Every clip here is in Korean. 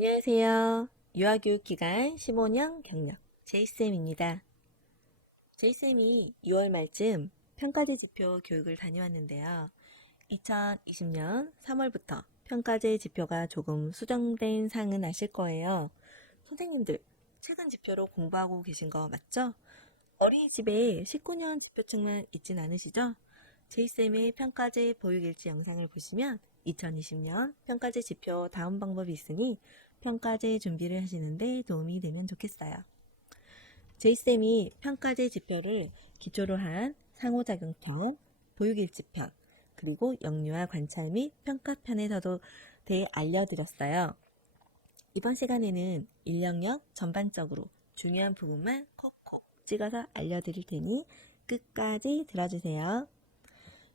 안녕하세요. 유아교육기간 15년 경력 제이쌤입니다. 제이쌤이 6월 말쯤 평가제 지표 교육을 다녀왔는데요. 2020년 3월부터 평가제 지표가 조금 수정된 사항은 아실 거예요. 선생님들, 최근 지표로 공부하고 계신 거 맞죠? 어린이집에 19년 지표책만 있진 않으시죠? 제이쌤의 평가제 보육일지 영상을 보시면 2020년 평가제 지표 다운 방법이 있으니 평가제 준비를 하시는데 도움이 되면 좋겠어요. 제이쌤이 평가제 지표를 기초로 한 상호작용편, 보육일지편, 그리고 영유아 관찰 및 평가편에서도 대해 알려드렸어요. 이번 시간에는 인력역 전반적으로 중요한 부분만 콕콕 찍어서 알려드릴 테니 끝까지 들어주세요.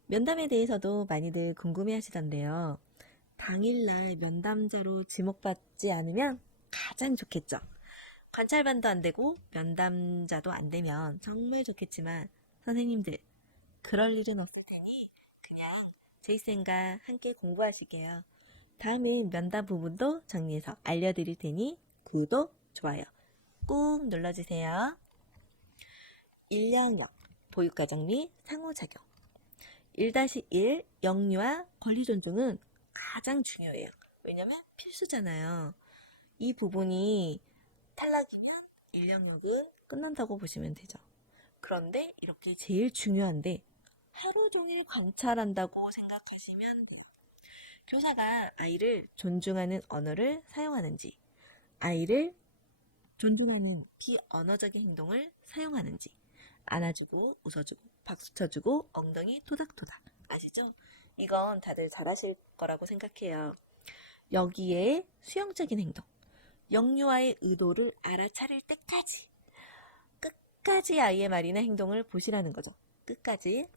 면담에 대해서도 많이들 궁금해 하시던데요. 당일날 면담자로 지목받지 않으면 가장 좋겠죠. 관찰반도 안 되고 면담자도 안 되면 정말 좋겠지만 선생님들 그럴 일은 없을 테니 그냥 제이쌤과 함께 공부하시게요. 다음엔 면담 부분도 정리해서 알려드릴 테니 구독, 좋아요 꾹 눌러주세요. 인력역, 보육과정 및 상호작용 1-1 영유아 권리 존중은 가장 중요해요. 왜냐면 필수잖아요. 이 부분이 탈락이면 인력역은 끝난다고 보시면 되죠. 그런데 이렇게 제일 중요한데 하루 종일 관찰한다고 생각하시면 돼요. 교사가 아이를 존중하는 언어를 사용하는지, 아이를 존중하는 비언어적인 행동을 사용하는지, 안아주고 웃어주고 박수 쳐주고 엉덩이 토닥토닥 아시죠? 이건 다들 잘하실 거라고 생각해요. 여기에 수용적인 행동, 영유아의 의도를 알아차릴 때까지 끝까지 아이의 말이나 행동을 보시라는 거죠. 끝까지.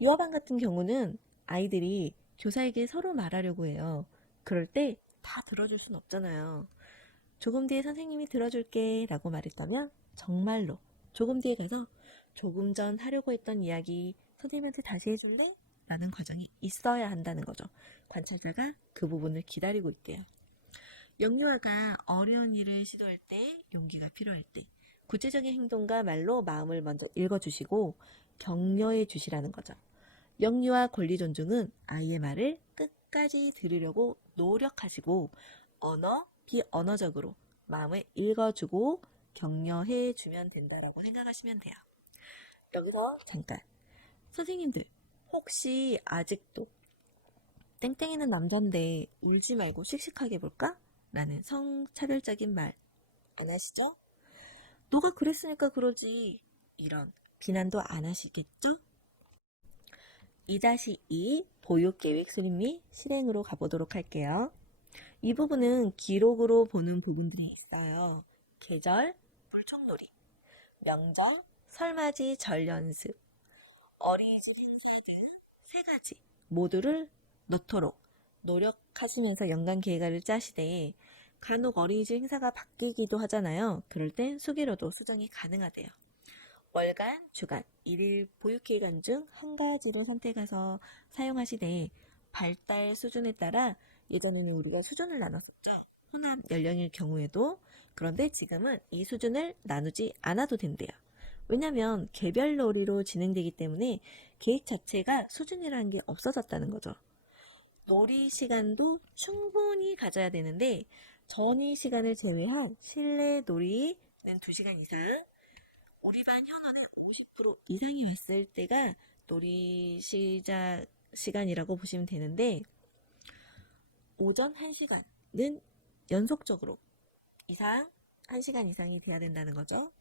유아반 같은 경우는 아이들이 교사에게 서로 말하려고 해요. 그럴 때 다 들어줄 순 없잖아요. 조금 뒤에 선생님이 들어줄게 라고 말했다면 정말로 조금 뒤에 가서 조금 전 하려고 했던 이야기 선생님한테 다시 해줄래? 라는 과정이 있어야 한다는 거죠. 관찰자가 그 부분을 기다리고 있대요. 영유아가 어려운 일을 시도할 때, 용기가 필요할 때 구체적인 행동과 말로 마음을 먼저 읽어주시고 격려해 주시라는 거죠. 영유아 권리 존중은 아이의 말을 끝까지 들으려고 노력하시고 언어, 비언어적으로 마음을 읽어주고 격려해 주면 된다라고 생각하시면 돼요. 여기서 잠깐 선생님들 혹시 아직도 땡땡이는 남잔데 울지 말고 씩씩하게 볼까? 라는 성차별적인 말 안 하시죠? 너가 그랬으니까 그러지 이런 비난도 안 하시겠죠? 2-2 보육계획 수립 및 실행으로 가보도록 할게요. 이 부분은 기록으로 보는 부분들이 있어요. 계절, 물총놀이, 명절, 설맞이 절 연습, 어린이집 행사 등 세 가지 모두를 넣도록 노력하시면서 연간 계획을 짜시되 간혹 어린이집 행사가 바뀌기도 하잖아요. 그럴 땐 수기로도 수정이 가능하대요. 월간, 주간, 일일 보육기간 중 한 가지를 선택해서 사용하시되 발달 수준에 따라 예전에는 우리가 수준을 나눴었죠. 혼합 연령일 경우에도. 그런데 지금은 이 수준을 나누지 않아도 된대요. 왜냐하면 개별 놀이로 진행되기 때문에 계획 자체가 수준이라는 게 없어졌다는 거죠. 놀이 시간도 충분히 가져야 되는데 전이 시간을 제외한 실내 놀이는 2시간 이상, 우리 반 현원에 50% 이상이 왔을 때가 놀이 시작 시간이라고 보시면 되는데 오전 1시간은 연속적으로 이상 1시간 이상이 돼야 된다는 거죠.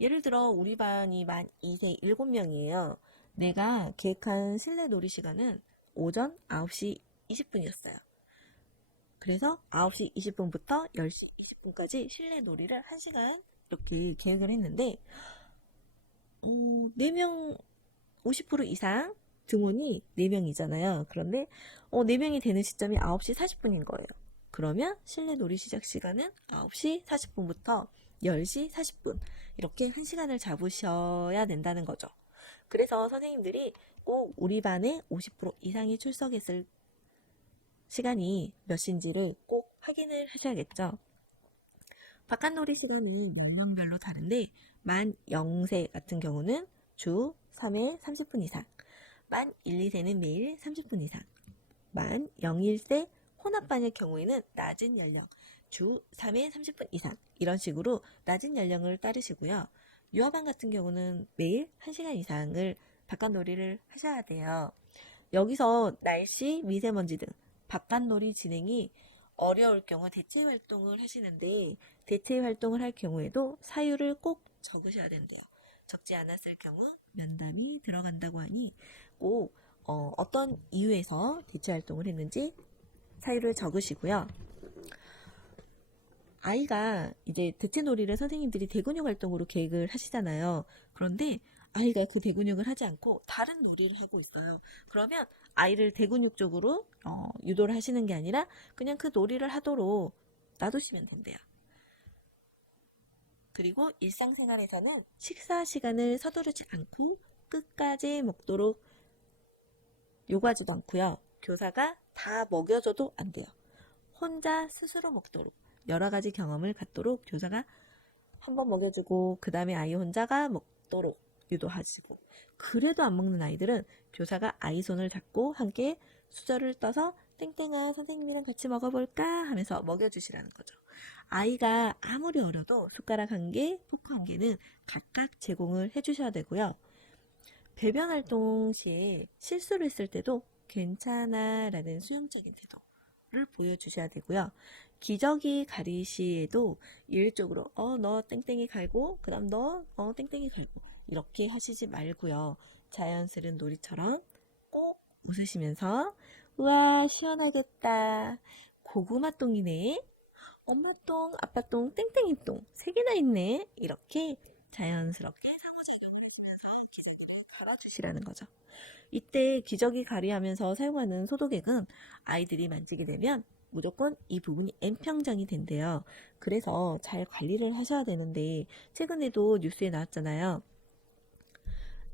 예를 들어 우리 반이 만 2세 7명이에요. 내가 계획한 실내 놀이 시간은 오전 9시 20분이었어요. 그래서 9시 20분부터 10시 20분까지 실내 놀이를 1시간 이렇게 계획을 했는데 4명 50% 이상 등원이 4명이잖아요. 그런데 4명이 되는 시점이 9시 40분인 거예요. 그러면 실내 놀이 시작 시간은 9시 40분부터 10시 40분 이렇게 1시간을 잡으셔야 된다는 거죠. 그래서 선생님들이 꼭 우리 반에 50% 이상이 출석했을 시간이 몇인지를 꼭 확인을 하셔야겠죠. 바깥놀이 시간은 연령별로 다른데 만 0세 같은 경우는 주 3회 30분 이상, 만 1, 2세는 매일 30분 이상, 만 0, 1세 혼합반일 경우에는 낮은 연령, 주 3회 30분 이상 이런 식으로 낮은 연령을 따르시고요. 유아반 같은 경우는 매일 1시간 이상을 바깥놀이를 하셔야 돼요. 여기서 날씨, 미세먼지 등 바깥놀이 진행이 어려울 경우 대체 활동을 하시는데 대체 활동을 할 경우에도 사유를 꼭 적으셔야 된대요. 적지 않았을 경우 면담이 들어간다고 하니 꼭 어떤 이유에서 대체 활동을 했는지 사유를 적으시고요. 아이가 이제 대체놀이를 선생님들이 대근육 활동으로 계획을 하시잖아요. 그런데 아이가 그 대근육을 하지 않고 다른 놀이를 하고 있어요. 그러면 아이를 대근육 쪽으로 유도를 하시는 게 아니라 그냥 그 놀이를 하도록 놔두시면 된대요. 그리고 일상생활에서는 식사 시간을 서두르지 않고 끝까지 먹도록 요구하지도 않고요. 교사가 다 먹여줘도 안 돼요. 혼자 스스로 먹도록 여러 가지 경험을 갖도록 교사가 한번 먹여주고 그 다음에 아이 혼자가 먹도록 유도하시고, 그래도 안 먹는 아이들은 교사가 아이 손을 잡고 함께 수저를 떠서 땡땡아 선생님이랑 같이 먹어볼까 하면서 먹여주시라는 거죠. 아이가 아무리 어려도 숟가락 한 개, 포크 한 개는 각각 제공을 해주셔야 되고요. 배변 활동 시에 실수를 했을 때도 괜찮아 라는 수용적인 태도를 보여주셔야 되고요. 기저귀 가리 시에도 일적으로 너 땡땡이 갈고 그 다음 너 땡땡이 갈고 이렇게 하시지 말고요. 자연스러운 놀이처럼 꼭 웃으시면서 우와 시원하겠다, 고구마 똥이네, 엄마 똥, 아빠 똥, 땡땡이 똥 3개나 있네, 이렇게 자연스럽게 상호작용을 해주면서 기저귀를 갈아주시라는 거죠. 이때 기저귀 가리하면서 사용하는 소독액은 아이들이 만지게 되면 무조건 이 부분이 N평장이 된대요. 그래서 잘 관리를 하셔야 되는데 최근에도 뉴스에 나왔잖아요.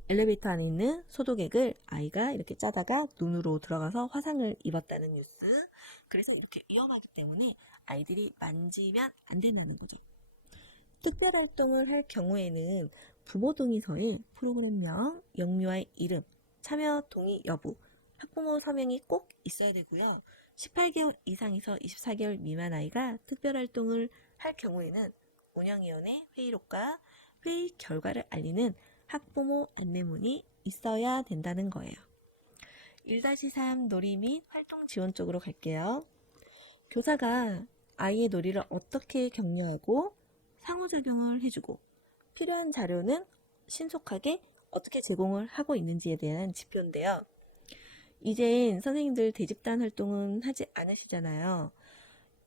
엘리베이터 안에 있는 소독액을 아이가 이렇게 짜다가 눈으로 들어가서 화상을 입었다는 뉴스. 그래서 이렇게 위험하기 때문에 아이들이 만지면 안 된다는 거죠. 특별활동을 할 경우에는 부모 동의서에 프로그램명, 영유아의 이름, 참여 동의 여부, 학부모 서명이 꼭 있어야 되고요. 18개월 이상에서 24개월 미만 아이가 특별활동을 할 경우에는 운영위원회 회의록과 회의 결과를 알리는 학부모 안내문이 있어야 된다는 거예요. 1-3 놀이 및 활동 지원 쪽으로 갈게요. 교사가 아이의 놀이를 어떻게 격려하고 상호작용을 해주고 필요한 자료는 신속하게 어떻게 제공을 하고 있는지에 대한 지표인데요. 이젠 선생님들 대집단 활동은 하지 않으시잖아요.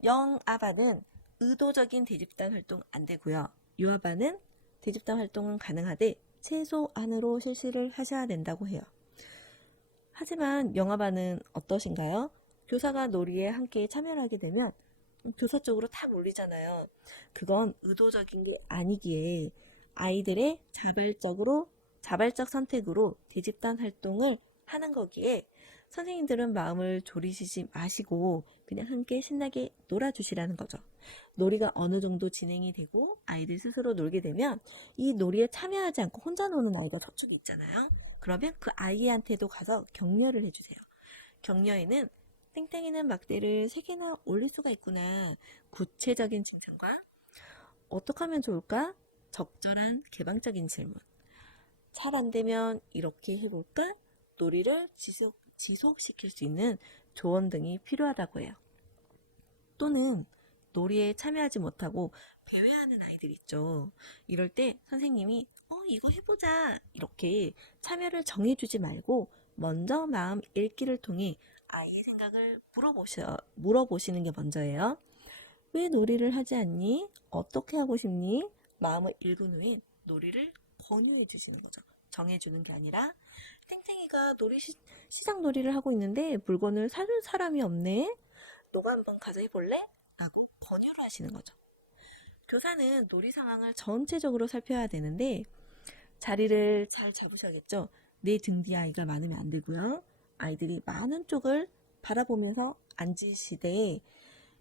영아반은 의도적인 대집단 활동 안 되고요. 유아반은 대집단 활동은 가능하되 최소한으로 실시를 하셔야 된다고 해요. 하지만 영아반은 어떠신가요? 교사가 놀이에 함께 참여를 하게 되면 교사 쪽으로 다 몰리잖아요. 그건 의도적인 게 아니기에 아이들의 자발적 선택으로 대집단 활동을 하는 거기에 선생님들은 마음을 졸이시지 마시고 그냥 함께 신나게 놀아주시라는 거죠. 놀이가 어느 정도 진행이 되고 아이들 스스로 놀게 되면 이 놀이에 참여하지 않고 혼자 노는 아이가 저쪽에 있잖아요. 그러면 그 아이한테도 가서 격려를 해주세요. 격려에는 땡땡이는 막대를 3개나 올릴 수가 있구나, 구체적인 칭찬과 어떻게 하면 좋을까? 적절한 개방적인 질문, 잘 안되면 이렇게 해볼까? 놀이를 지속시킬 수 있는 조언 등이 필요하다고 해요. 또는 놀이에 참여하지 못하고 배회하는 아이들 있죠. 이럴 때 선생님이 이거 해보자 이렇게 참여를 정해주지 말고 먼저 마음 읽기를 통해 아이의 생각을 물어보시는 게 먼저예요. 왜 놀이를 하지 않니? 어떻게 하고 싶니? 마음을 읽은 후에 놀이를 권유해 주시는 거죠. 정해주는 게 아니라 땡땡이가 시장 놀이를 하고 있는데 물건을 살 사람이 없네? 너가 한번 가서 해볼래? 라고 권유를 하시는 거죠. 교사는 놀이 상황을 전체적으로 살펴야 되는데 자리를 잘 잡으셔야겠죠. 내 등 뒤에 아이가 많으면 안 되고요. 아이들이 많은 쪽을 바라보면서 앉으시되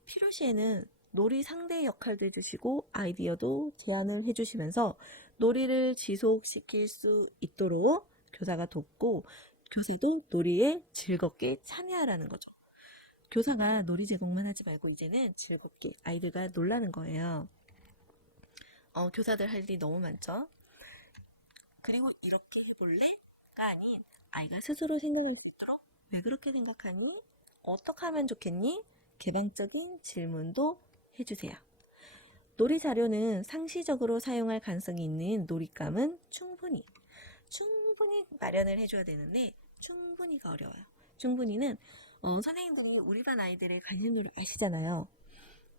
필요시에는 놀이 상대 역할도 해주시고 아이디어도 제안을 해주시면서 놀이를 지속시킬 수 있도록 교사가 돕고 교사도 놀이에 즐겁게 참여하라는 거죠. 교사가 놀이 제공만 하지 말고 이제는 즐겁게 아이들과 놀라는 거예요. 교사들 할 일이 너무 많죠. 그리고 이렇게 해볼래?가 아닌 아이가 스스로 생각을 듣도록 왜 그렇게 생각하니? 어떻게 하면 좋겠니? 개방적인 질문도 해주세요. 놀이 자료는 상시적으로 사용할 가능성이 있는 놀잇감은 충분히 마련을 해줘야 되는데 충분히가 어려워요. 충분히는 선생님들이 우리 반 아이들의 관심도를 아시잖아요.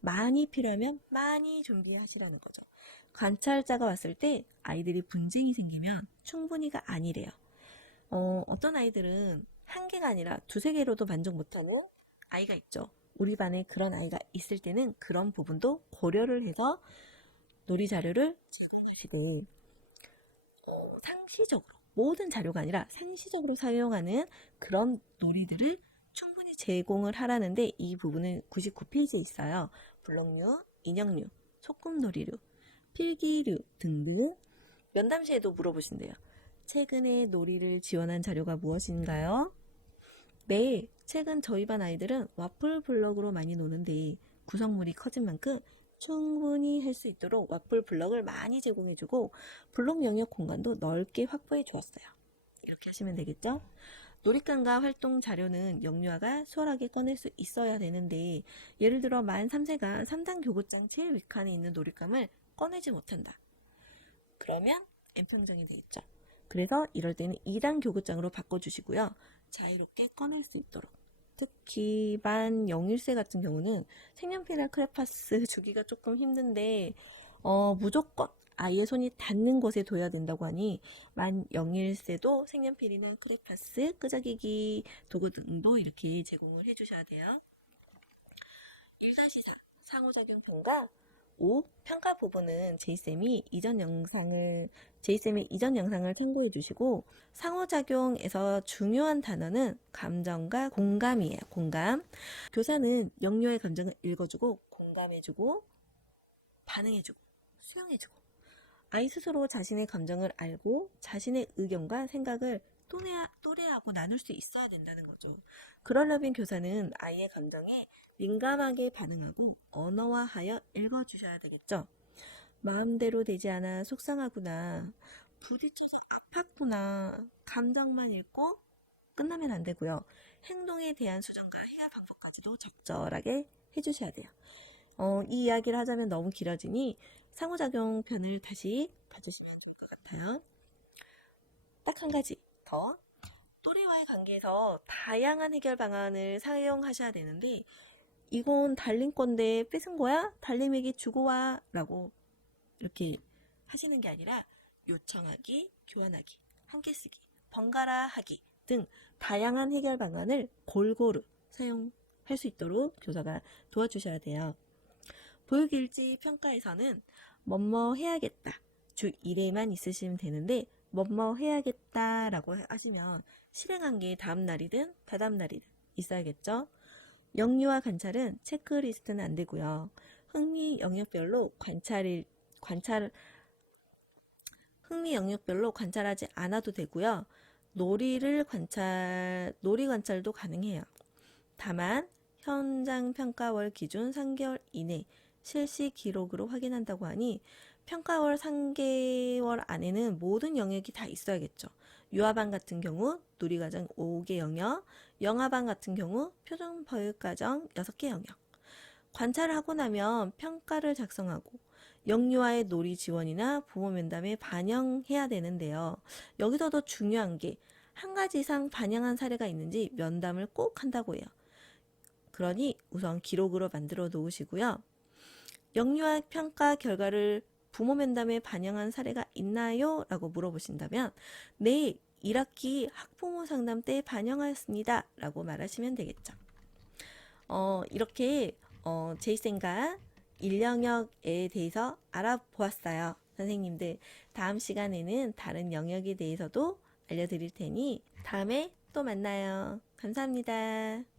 많이 필요하면 많이 준비하시라는 거죠. 관찰자가 왔을 때 아이들이 분쟁이 생기면 충분히가 아니래요. 어떤 아이들은 한 개가 아니라 두세 개로도 만족 못하는 아이가 있죠. 우리 반에 그런 아이가 있을 때는 그런 부분도 고려를 해서 놀이 자료를 제공하시되 상시적으로 모든 자료가 아니라 상시적으로 사용하는 그런 놀이들을 충분히 제공을 하라는데 이 부분은 99페이지에 있어요. 블록류, 인형류, 소꿉놀이류, 필기류 등등. 면담 시에도 물어보신대요. 최근에 놀이를 지원한 자료가 무엇인가요? 네, 최근 저희 반 아이들은 와플 블럭으로 많이 노는데 구성물이 커진 만큼 충분히 할 수 있도록 와플 블럭을 많이 제공해주고 블록 영역 공간도 넓게 확보해 주었어요. 이렇게 하시면 되겠죠? 놀잇감과 활동 자료는 영유아가 수월하게 꺼낼 수 있어야 되는데 예를 들어 만 3세가 3단 교구장 제일 윗칸에 있는 놀잇감을 꺼내지 못한다. 그러면 N평정이 되겠죠. 그래서 이럴 때는 2단 교구장으로 바꿔주시고요. 자유롭게 꺼낼 수 있도록. 특히 만 0일세 같은 경우는 색연필이나 크레파스 주기가 조금 힘든데 무조건 아이의 손이 닿는 곳에 둬야 된다고 하니 만 0일세도 색연필이나 크레파스, 끄적이기 도구 등도 이렇게 제공을 해주셔야 돼요. 1-4 상호작용 평가 5. 평가 부분은 제이쌤의 이전 영상을 참고해 주시고 상호작용에서 중요한 단어는 감정과 공감이에요. 공감. 교사는 영유아의 감정을 읽어주고 공감해주고 반응해주고 수용해주고 아이 스스로 자신의 감정을 알고 자신의 의견과 생각을 또래하고 나눌 수 있어야 된다는 거죠. 그러려면 교사는 아이의 감정에 민감하게 반응하고 언어화하여 읽어주셔야 되겠죠. 마음대로 되지 않아 속상하구나, 부딪혀서 아팠구나, 감정만 읽고 끝나면 안 되고요. 행동에 대한 수정과 해결 방법까지도 적절하게 해주셔야 돼요. 이 이야기를 하자면 너무 길어지니 상호작용 편을 다시 봐주시면 좋을 것 같아요. 딱 한 가지 더. 또래와의 관계에서 다양한 해결 방안을 사용하셔야 되는데 이건 달림 건데 뺏은 거야? 달림에게 주고 와 라고 이렇게 하시는 게 아니라 요청하기, 교환하기, 함께 쓰기, 번갈아 하기 등 다양한 해결 방안을 골고루 사용할 수 있도록 교사가 도와주셔야 돼요. 보육일지 평가에서는 뭐뭐 해야겠다 주 1회만 있으시면 되는데 뭐뭐 해야겠다 라고 하시면 실행한 게 다음 날이든 다다음 날이든 있어야겠죠. 영유아 관찰은 체크리스트는 안 되고요. 흥미 영역별로 관찰하지 않아도 되고요. 놀이 관찰도 가능해요. 다만 현장 평가월 기준 3개월 이내 실시 기록으로 확인한다고 하니 평가월 3개월 안에는 모든 영역이 다 있어야겠죠. 유아반 같은 경우 놀이과정 5개 영역, 영아반 같은 경우 표준보육과정 6개 영역. 관찰을 하고 나면 평가를 작성하고 영유아의 놀이 지원이나 부모 면담에 반영해야 되는데요. 여기서 더 중요한 게 한 가지 이상 반영한 사례가 있는지 면담을 꼭 한다고 해요. 그러니 우선 기록으로 만들어 놓으시고요. 영유아 평가 결과를 부모 면담에 반영한 사례가 있나요? 라고 물어보신다면 네, 1학기 학부모 상담 때 반영하였습니다 라고 말하시면 되겠죠. 이렇게 제이쌤과 1영역에 대해서 알아보았어요. 선생님들 다음 시간에는 다른 영역에 대해서도 알려드릴 테니 다음에 또 만나요. 감사합니다.